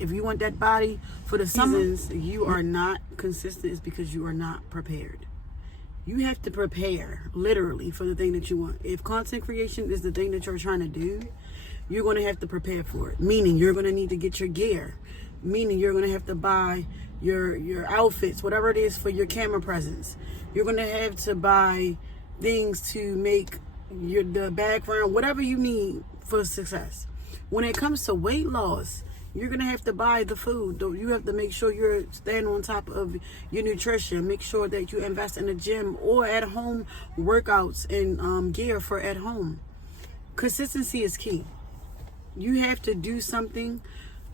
If you want that body for the seasons, you are not consistent, is because you are not prepared. You have to prepare, literally, for the thing that you want. If content creation is the thing that you're trying to do, you're going to have to prepare for it. Meaning, you're going to need to get your gear. Meaning, you're going to have to buy your outfits, whatever it is for your camera presence. You're going to have to buy things to make the background, whatever you need for success. When it comes to weight loss, you're going to have to buy the food. You have to make sure you're staying on top of your nutrition. Make sure that you invest in the gym or at home workouts and gear for at home. Consistency is key. You have to do something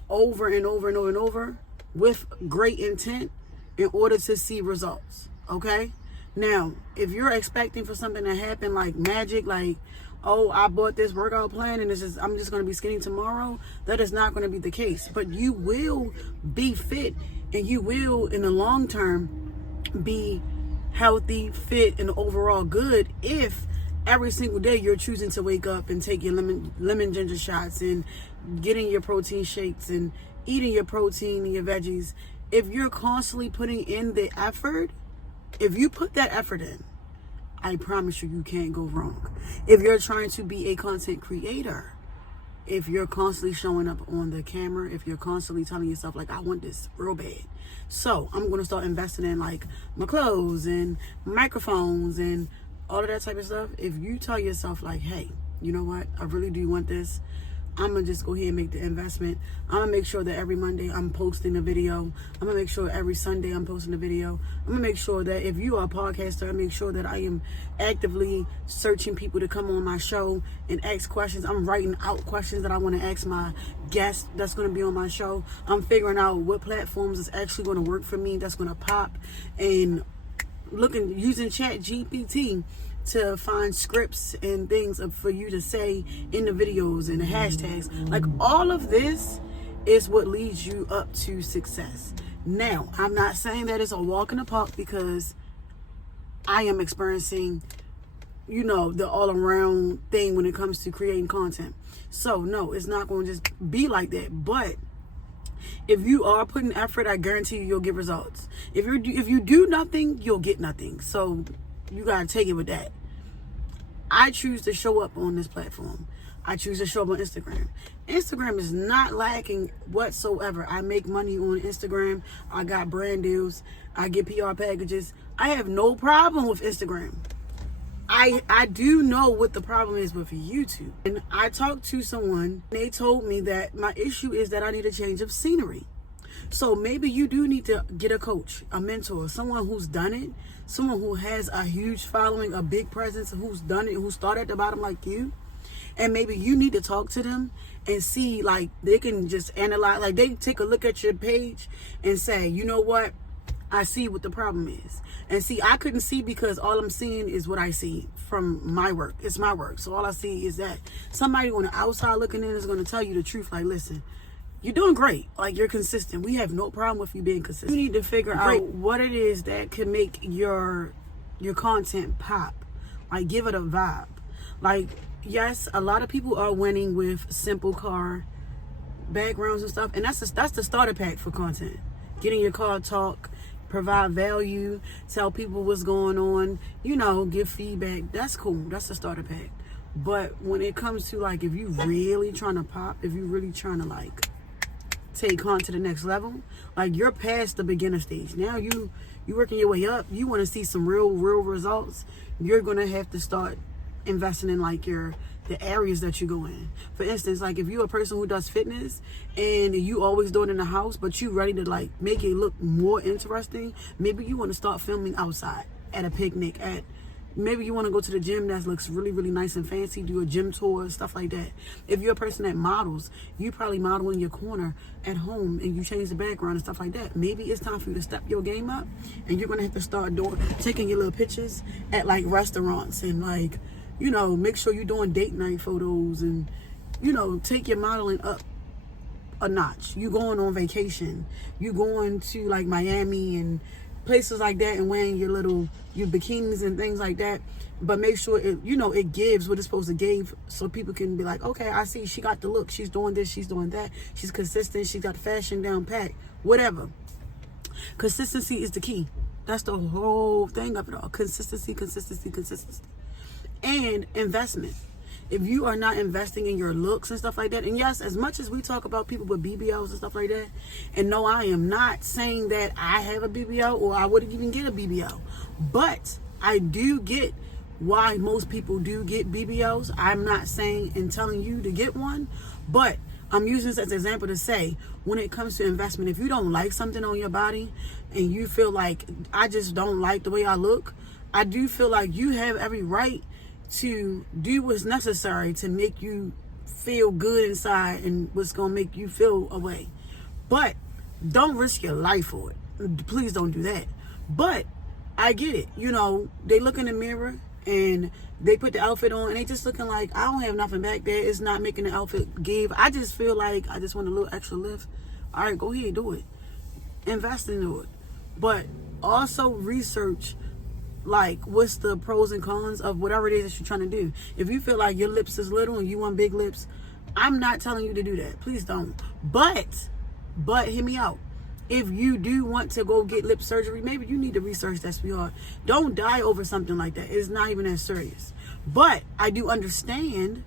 over and over and over and over with great intent in order to see results. Okay? Now, if you're expecting for something to happen like magic, like, oh, I bought this workout plan and I'm just going to be skinny tomorrow, that is not going to be the case. But you will be fit, and you will, in the long term, be healthy, fit, and overall good if every single day you're choosing to wake up and take your lemon ginger shots and getting your protein shakes and eating your protein and your veggies. If you're constantly putting in the effort, if you put that effort in, I promise you, you can't go wrong. If you're trying to be a content creator, if you're constantly showing up on the camera, if you're constantly telling yourself, like, I want this real bad, so I'm going to start investing in, like, my clothes and microphones and all of that type of stuff. If you tell yourself, like, hey, you know what, I really do want this, I'm going to just go ahead and make the investment. I'm going to make sure that every Monday I'm posting a video. I'm going to make sure every Sunday I'm posting a video. I'm going to make sure that if you are a podcaster, I make sure that I am actively searching people to come on my show and ask questions. I'm writing out questions that I want to ask my guest that's going to be on my show. I'm figuring out what platforms is actually going to work for me, that's going to pop, and using ChatGPT to find scripts and things for you to say in the videos and the hashtags. Like, all of this is what leads you up to success. Now, I'm not saying that it's a walk in the park, because I am experiencing, the all around thing when it comes to creating content. So no, it's not going to just be like that. But if you are putting effort, I guarantee you'll get results. If you do nothing, you'll get nothing. So you gotta take it with that. I choose to show up on this platform. I choose to show up on Instagram. Instagram is not lacking whatsoever. I make money on Instagram. I got brand deals. I get PR packages. I have no problem with Instagram. I do know what the problem is with YouTube. And I talked to someone. They told me that my issue is that I need a change of scenery. So maybe you do need to get a coach, a mentor, someone who's done it, someone who has a huge following, a big presence, who's done it, who started at the bottom like you. And maybe you need to talk to them and see, like, they can just analyze, like, they take a look at your page and say, you know what, I see what the problem is. And see, I couldn't see because all I'm seeing is what I see from my work. It's my work. So all I see is that somebody on the outside looking in is going to tell you the truth. Like, listen, you're doing great. Like, you're consistent. We have no problem with you being consistent. You need to figure out what it is that can make your content pop. Like, give it a vibe. Like, yes, a lot of people are winning with simple car backgrounds and stuff. And that's the starter pack for content. Getting your car talk, provide value, tell people what's going on, give feedback. That's cool. That's the starter pack. But when it comes to, like, if you really trying to pop, if you really trying to, like, take on to the next level, like, you're past the beginner stage. Now you working your way up. You want to see some real results. You're going to have to start investing in, like, the areas that you go in. For instance, like, if you're a person who does fitness and you always do it in the house, but you ready to, like, make it look more interesting, maybe you want to start filming outside at a picnic, maybe you want to go to the gym that looks really, really nice and fancy, do a gym tour, stuff like that. If you're a person that models, you probably model in your corner at home and you change the background and stuff like that. Maybe it's time for you to step your game up, and you're going to have to start taking your little pictures at, like, restaurants and, like, make sure you're doing date night photos and, take your modeling up a notch. You going on vacation. You going to, like, Miami and places like that and wearing your bikinis and things like that. But make sure it gives what it's supposed to give, so people can be like, okay, I see she got the look, she's doing this, she's doing that, she's consistent, she's got fashion down pat, whatever. Consistency is the key. That's the whole thing of it all. Consistency. And investment. If you are not investing in your looks and stuff like that, and yes, as much as we talk about people with BBLs and stuff like that, and no, I am not saying that I have a BBL or I wouldn't even get a BBL, but I do get why most people do get BBLs. I'm not saying and telling you to get one, but I'm using this as an example to say, when it comes to investment, if you don't like something on your body and you feel like, I just don't like the way I look, I do feel like you have every right to do what's necessary to make you feel good inside and what's going to make you feel away. But don't risk your life for it. Please don't do that. But I get it. They look in the mirror and they put the outfit on and they just looking like, I don't have nothing back there. It's not making the outfit give. I just feel like I just want a little extra lift. All right, go ahead, do it. Invest into it. But also research, like, what's the pros and cons of whatever it is that you're trying to do. If you feel like your lips is little and you want big lips, I'm not telling you to do that. Please don't. But hear me out. If you do want to go get lip surgery, maybe you need to research that, sweetheart. Don't die over something like that. It's not even that serious. But I do understand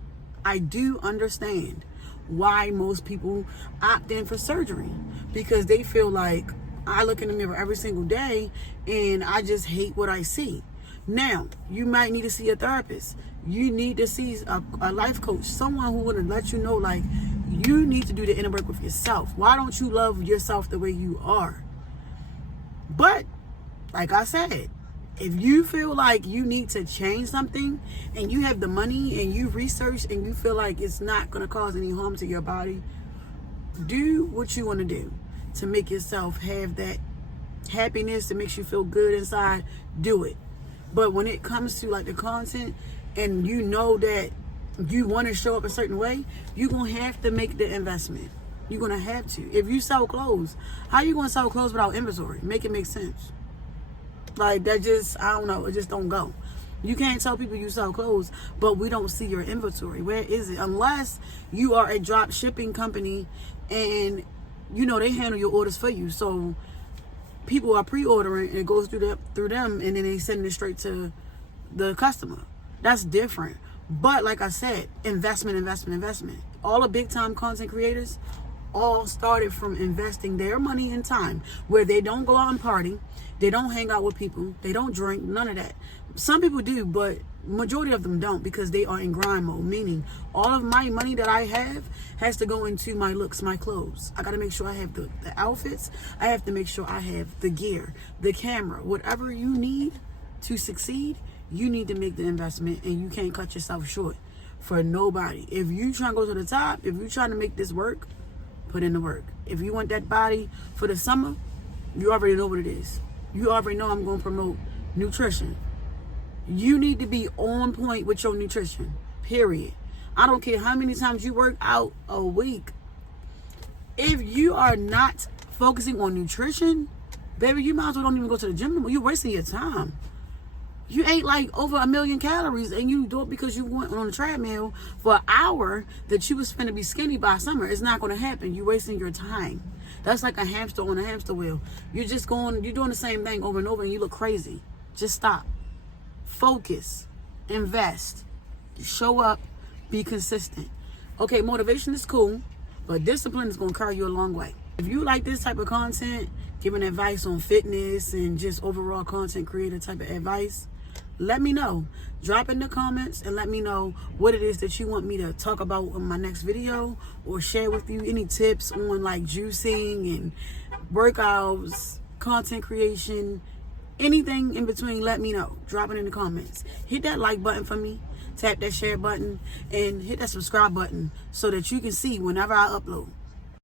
why most people opt in for surgery. Because they feel like, I look in the mirror every single day and I just hate what I see. Now, you might need to see a therapist. You need to see a life coach, someone who would let you know, like, you need to do the inner work with yourself. Why don't you love yourself the way you are? But, like I said, if you feel like you need to change something and you have the money and you research and you feel like it's not going to cause any harm to your body, do what you want to do to make yourself have that happiness that makes you feel good inside. Do it. But when it comes to like the content and you know that you want to show up a certain way, you're going to have to make the investment. You're going to have to. If you sell clothes, how you going to sell clothes without inventory? Make it make sense. Like, that just, I don't know, it just don't go. You can't tell people you sell clothes, but we don't see your inventory. Where is it? Unless you are a drop shipping company and, they handle your orders for you. So people are pre-ordering and it goes through them and then they send it straight to the customer. That's different. But like I said, investment. All the big time content creators all started from investing their money and time, where they don't go out and party, they don't hang out with people, they don't drink, none of that. Some people do, but majority of them don't, because they are in grind mode, meaning all of my money that I have has to go into my looks, my clothes. I got to make sure I have the outfits. I have to make sure I have the gear, the camera, whatever you need to succeed. You need to make the investment, and you can't cut yourself short for nobody. If you trying to go to the top, if you trying to make this work, put in the work. If you want that body for the summer, you already know what it is. You already know I'm going to promote nutrition. You need to be on point with your nutrition, period. I don't care how many times you work out a week. If you are not focusing on nutrition, baby, you might as well don't even go to the gym anymore. You're wasting your time. You ate like over 1 million calories and you do it because you went on a treadmill for an hour that you was finna be skinny by summer. It's not going to happen. You're wasting your time. That's like a hamster on a hamster wheel. You're doing the same thing over and over and you look crazy. Just stop. Focus. Invest. Show up. Be consistent. Okay, motivation is cool, but discipline is going to carry you a long way. If you like this type of content, giving advice on fitness and just overall content creator type of advice, let me know. Drop in the comments and let me know what it is that you want me to talk about in my next video, or share with you any tips on like juicing and workouts, content creation, anything in between. Let me know. Drop it in the comments. Hit that like button for me. Tap that share button and hit that subscribe button so that you can see whenever I upload.